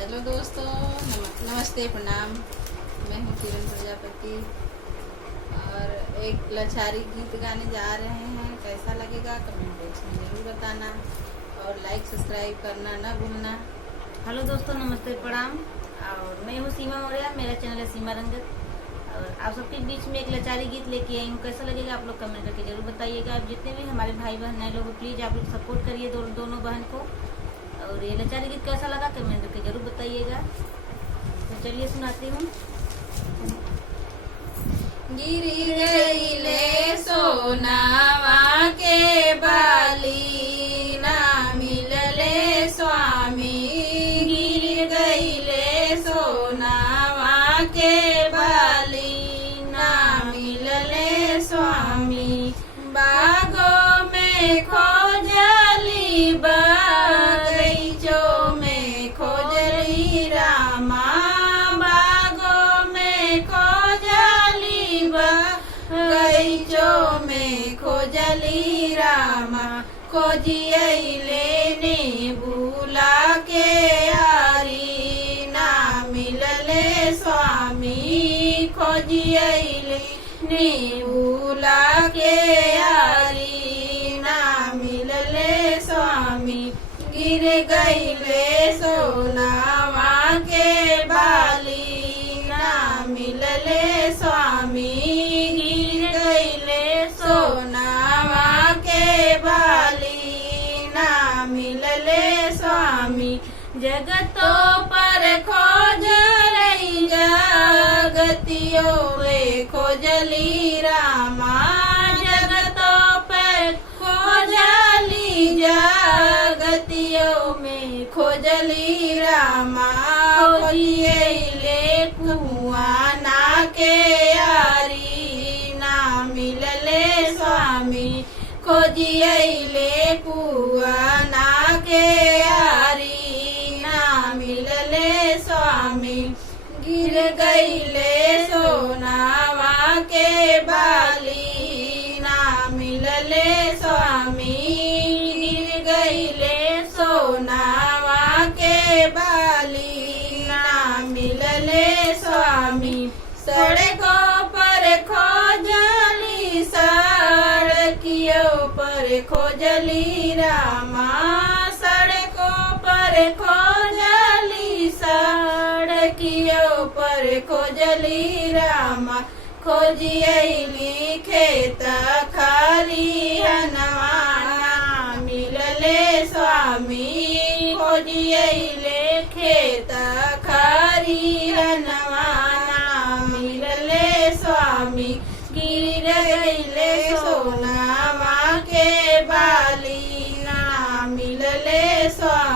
Hello दोस्तों, नमस्ते, प्रणाम। मैं हूँ किरण प्रजापति और एक लाचारी गीत गाने जा रहे हैं। कैसा लगेगा कमेंट बॉक्स में जरूर बताना और लाइक सब्सक्राइब करना ना भूलना। हेलो दोस्तों, नमस्ते, प्रणाम। और मैं हूँ सीमा मौर्य, मेरा चैनल है सीमा रंगत। और आप सबके बीच में एक लाचारी गीत लेके आई हूँ। कैसा लगेगा आप लोग कमेंट करके जरूर बताइएगा। आप जितने भी हमारे भाई बहन नए लोग प्लीज़ आप लोग सपोर्ट करिए दोनों बहन को। और ये लाचारी गीत कैसा लगा कमेंट करके जरूर बताइएगा। तो चलिए सुनाती हूँ। गिर गईले सोनावा के बाली, ना मिलले स्वामी। गिर गईले सोनावा के बाली, ना मिलले स्वामी। बागों में खोजली बगीचों में खोजली रामा। बागों में खोजली बगीचों में खोजली रामा। खोजियले ने बुला के यारी, ना मिलले स्वामी। खोजियले ने बुला के यारी, ना मिलले स्वामी। गिर गईले सोनावा के बाली, ना मिलले स्वामी। गिर गईले सोनावा के बाली, ना मिलले स्वामी। जगतों पर खोज रही जगतियों में खोजली रामा। जगतों पर खोजली जगतियों में खोजली रामा। खोजियले कुआं ना के यारी, ना मिलले स्वामी। खोजियले कुआं ना के यारी, ना मिलले स्वामी। गिर गईले सोनावा के बाली, ना मिलले स्वामी। गिर गईले सोनावा के बाली, ना मिलले स्वामी। सड़कों पर खोजली, सड़कियों पर खोजली रामा। सड़कों पर खोजली, सड़कियों पर खोजली रामा। खोजियली खेत खलिहनवा, ना मिलले स्वामी। खोजियले खेत खलिहनवा, ना मिलले स्वामी। गिर गईले सोनावा के बाली, ना मिलले स्वामी।